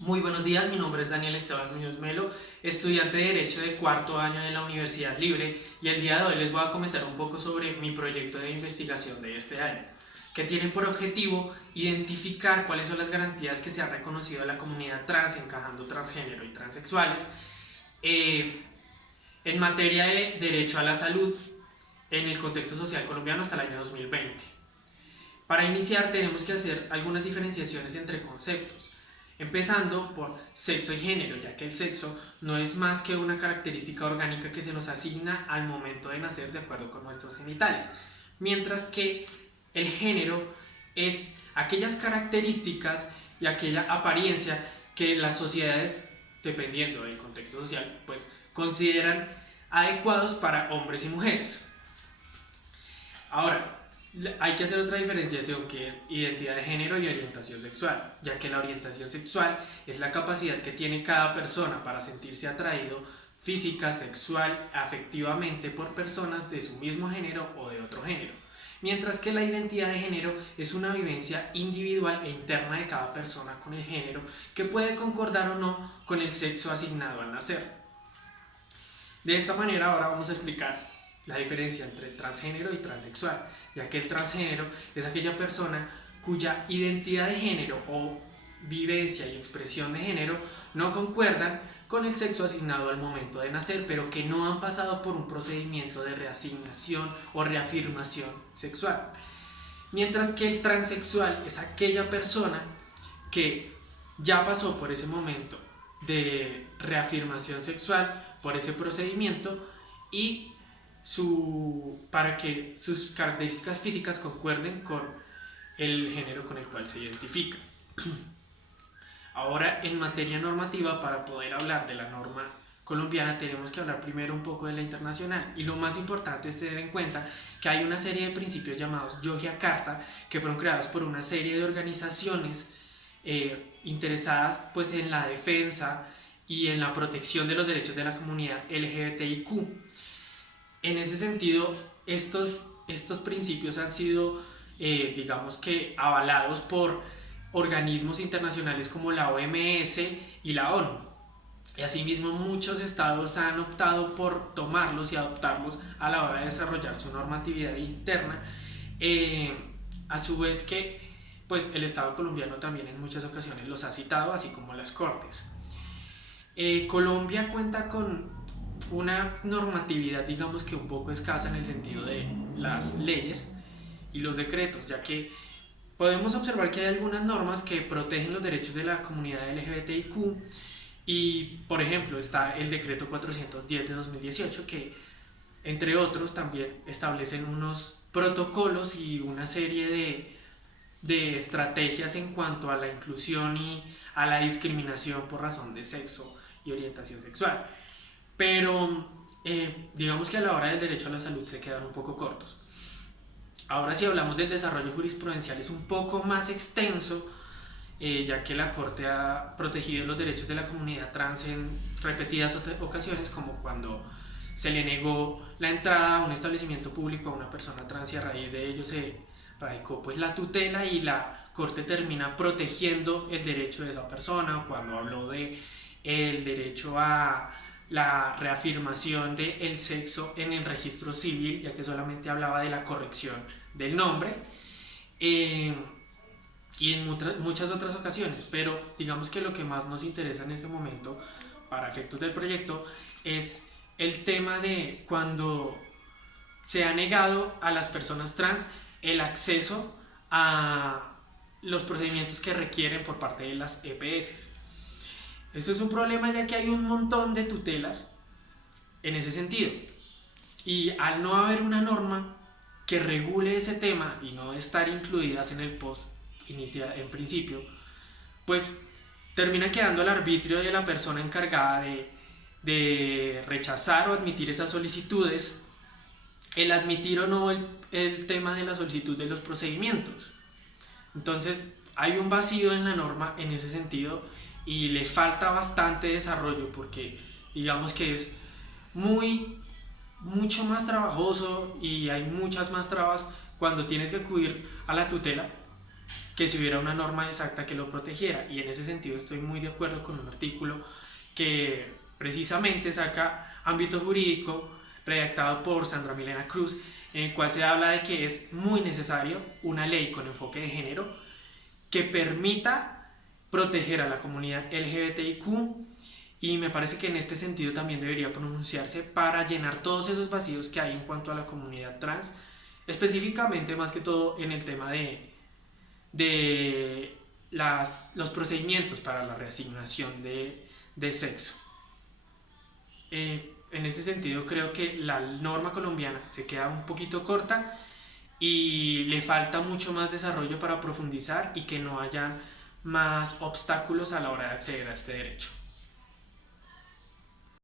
Muy buenos días, mi nombre es Daniel Esteban Muñoz Melo, estudiante de Derecho de cuarto año de la Universidad Libre, y el día de hoy les voy a comentar un poco sobre mi proyecto de investigación de este año, que tiene por objetivo identificar cuáles son las garantías que se ha reconocido a la comunidad trans, encajando transgénero y transexuales, eh, en materia de derecho a la salud en el contexto social colombiano hasta el año 2020. Para iniciar tenemos que hacer algunas diferenciaciones entre conceptos, empezando por sexo y género, ya que el sexo no es más que una característica orgánica que se nos asigna al momento de nacer de acuerdo con nuestros genitales, mientras que el género es aquellas características y aquella apariencia que las sociedades, dependiendo del contexto social, pues consideran adecuados para hombres y mujeres. Ahora, hay que hacer otra diferenciación que es identidad de género y orientación sexual, ya que la orientación sexual es la capacidad que tiene cada persona para sentirse atraído física, sexual, afectivamente por personas de su mismo género o de otro género, mientras que la identidad de género es una vivencia individual e interna de cada persona con el género que puede concordar o no con el sexo asignado al nacer. De esta manera ahora vamos a explicar la diferencia entre transgénero y transexual, ya que el transgénero es aquella persona cuya identidad de género o vivencia y expresión de género no concuerdan con el sexo asignado al momento de nacer, pero que no han pasado por un procedimiento de reasignación o reafirmación sexual. Mientras que el transexual es aquella persona que ya pasó por ese momento de reafirmación sexual, por ese procedimiento, y para que sus características físicas concuerden con el género con el cual se identifica. Ahora, en materia normativa, para poder hablar de la norma colombiana, tenemos que hablar primero un poco de la internacional. Y lo más importante es tener en cuenta que hay una serie de principios llamados Yogyakarta, que fueron creados por una serie de organizaciones interesadas pues, en la defensa y en la protección de los derechos de la comunidad LGBTIQ. En ese sentido, estos principios han sido, digamos que, avalados por organismos internacionales como la OMS y la ONU. Y asimismo muchos estados han optado por tomarlos y adoptarlos a la hora de desarrollar su normatividad interna. Eh, a su vez que pues, el Estado colombiano también en muchas ocasiones los ha citado, así como las Cortes. Colombia cuenta con una normatividad, digamos que un poco escasa en el sentido de las leyes y los decretos, ya que podemos observar que hay algunas normas que protegen los derechos de la comunidad LGBTIQ y, por ejemplo, está el decreto 410 de 2018 que, entre otros, también establecen unos protocolos y una serie de estrategias en cuanto a la inclusión y a la discriminación por razón de sexo y orientación sexual. Pero digamos que a la hora del derecho a la salud se quedan un poco cortos. Ahora si hablamos del desarrollo jurisprudencial es un poco más extenso, ya que la Corte ha protegido los derechos de la comunidad trans en repetidas ocasiones, como cuando se le negó la entrada a un establecimiento público a una persona trans y a raíz de ello se radicó pues la tutela y la Corte termina protegiendo el derecho de esa persona, cuando habló de el derecho a la reafirmación del sexo en el registro civil, ya que solamente hablaba de la corrección del nombre, eh, y en muchas otras ocasiones, pero digamos que lo que más nos interesa en este momento para efectos del proyecto es el tema de cuando se ha negado a las personas trans el acceso a los procedimientos que requieren por parte de las EPS. Esto es un problema ya que hay un montón de tutelas en ese sentido. Y al no haber una norma que regule ese tema y no estar incluidas en el post inicia en principio, pues termina quedando al arbitrio de la persona encargada de rechazar o admitir esas solicitudes, el admitir o no el tema de la solicitud de los procedimientos. Entonces hay un vacío en la norma en ese sentido y le falta bastante desarrollo porque digamos que es mucho más trabajoso y hay muchas más trabas cuando tienes que acudir a la tutela que si hubiera una norma exacta que lo protegiera. Y en ese sentido estoy muy de acuerdo con un artículo que precisamente saca ámbito jurídico, redactado por Sandra Milena Cruz, en el cual se habla de que es muy necesario una ley con enfoque de género que permita proteger a la comunidad LGBTIQ, y me parece que en este sentido también debería pronunciarse para llenar todos esos vacíos que hay en cuanto a la comunidad trans, específicamente más que todo en el tema de los procedimientos para la reasignación de sexo. En ese sentido creo que la norma colombiana se queda un poquito corta y le falta mucho más desarrollo para profundizar y que no haya más obstáculos a la hora de acceder a este derecho.